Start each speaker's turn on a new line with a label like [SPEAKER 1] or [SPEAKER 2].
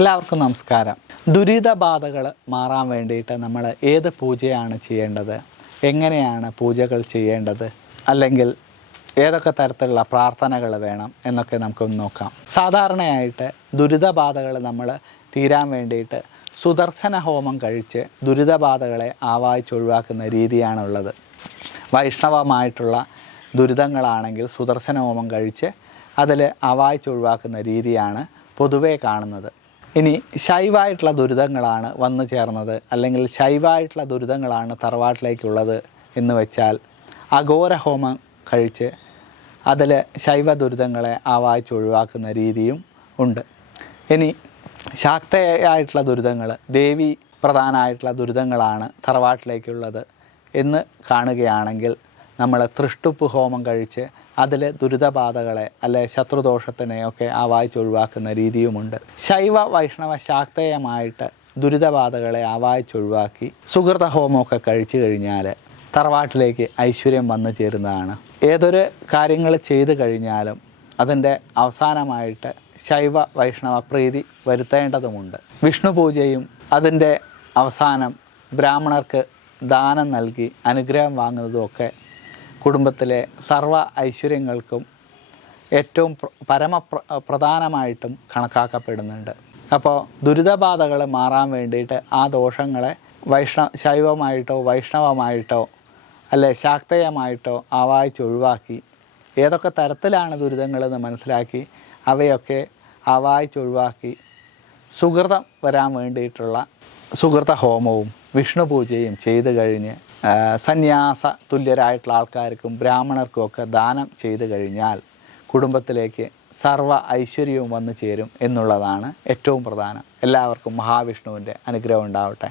[SPEAKER 1] എല്ലാവർക്കും നമസ്കാരം. ദുരിതബാധകൾ മാറാൻ വേണ്ടിയിട്ട് നമ്മൾ ഏത് പൂജയാണ് ചെയ്യേണ്ടത്? എങ്ങനെയാണ് പൂജകൾ ചെയ്യേണ്ടത്? അല്ലെങ്കിൽ ഏതൊക്കെ തരത്തിലുള്ള പ്രാർത്ഥനകൾ വേണം എന്നൊക്കെ നമുക്കൊന്ന് നോക്കാം. സാധാരണയായിട്ട് ദുരിതബാധകൾ നമ്മൾ തീരാൻ വേണ്ടിയിട്ട് സുദർശന ഹോമം കഴിച്ച് ദുരിതബാധകളെ ആവാഹിച്ചൊഴിവാക്കുന്ന രീതിയാണുള്ളത്. വൈഷ്ണവമായിട്ടുള്ള ദുരിതങ്ങളാണെങ്കിൽ സുദർശന ഹോമം കഴിച്ച് അതിൽ അവായിച്ചൊഴിവാക്കുന്ന രീതിയാണ് പൊതുവേ കാണുന്നത്. ഇനി ശൈവായിട്ടുള്ള ദുരിതങ്ങളാണ് വന്നു ചേർന്നത്. അല്ലെങ്കിൽ ശൈവായിട്ടുള്ള ദുരിതങ്ങളാണ് തറവാട്ടിലേക്കുള്ളത് എന്ന് വെച്ചാൽ അഘോര ഹോമം കഴിച്ച് അതിൽ ശൈവ ദുരിതങ്ങളെ ആവാഹിച്ച് ഒഴിവാക്കുന്ന രീതിയും ഉണ്ട്. ഇനി ശാക്തയായിട്ടുള്ള ദുരിതങ്ങൾ ദേവി പ്രധാനമായിട്ടുള്ള ദുരിതങ്ങളാണ് തറവാട്ടിലേക്കുള്ളത് എന്ന് കാണുകയാണെങ്കിൽ നമ്മൾ തൃഷ്ടുപ്പ് ഹോമം കഴിച്ച് അതിൽ ദുരിതബാധകളെ അല്ലെ ശത്രുദോഷത്തിനെയൊക്കെ വായിച്ച് ഒഴിവാക്കുന്ന രീതിയുമുണ്ട്. ശൈവ വൈഷ്ണവ ശാക്തേയമായിട്ട് ദുരിതബാധകളെ ആവാഹിച്ച് ഒഴിവാക്കി സുഹൃത ഹോമമൊക്കെ കഴിച്ചു കഴിഞ്ഞാൽ തറവാട്ടിലേക്ക് ഐശ്വര്യം വന്നു ചേരുന്നതാണ്. ഏതൊരു കാര്യങ്ങൾ ചെയ്തു കഴിഞ്ഞാലും അതിന്റെ അവസാനമായിട്ട് ശൈവ വൈഷ്ണവ പ്രീതി വരുത്തേണ്ടതുമുണ്ട്. വിഷ്ണു പൂജയും അതിന്റെ അവസാനം ബ്രാഹ്മണർക്ക് ദാനം നൽകി അനുഗ്രഹം വാങ്ങുന്നതുമൊക്കെ കുടുംബത്തിലെ സർവ ഐശ്വര്യങ്ങൾക്കും ഏറ്റവും പ്ര- പരമ പ്രധാനമായിട്ടും കണക്കാക്കപ്പെടുന്നുണ്ട്. അപ്പോൾ ദുരിതബാധകൾ മാറാൻ വേണ്ടിയിട്ട് ആ ദോഷങ്ങളെ വൈഷ്ണ ശൈവമായിട്ടോ വൈഷ്ണവമായിട്ടോ അല്ലെ ശാക്തേയമായിട്ടോ ആവാഹിച്ച് ഒഴിവാക്കി ഏതൊക്കെ തരത്തിലാണ് ദുരിതങ്ങളെന്ന് മനസ്സിലാക്കി അവയൊക്കെ ആവാഹിച്ച് ഒഴിവാക്കി സുഹൃതം വരാൻ വേണ്ടിയിട്ടുള്ള സുഹൃത ഹോമവും വിഷ്ണു പൂജയും ചെയ്തു കഴിഞ്ഞ് സന്യാസ തുല്യരായിട്ടുള്ള ആൾക്കാർക്കും ബ്രാഹ്മണർക്കും ഒക്കെ ദാനം ചെയ്തു കഴിഞ്ഞാൽ കുടുംബത്തിലേക്ക് സർവ ഐശ്വര്യവും വന്നു ചേരും എന്നുള്ളതാണ് ഏറ്റവും പ്രധാനം. എല്ലാവർക്കും മഹാവിഷ്ണുവിന്റെ അനുഗ്രഹം ഉണ്ടാവട്ടെ.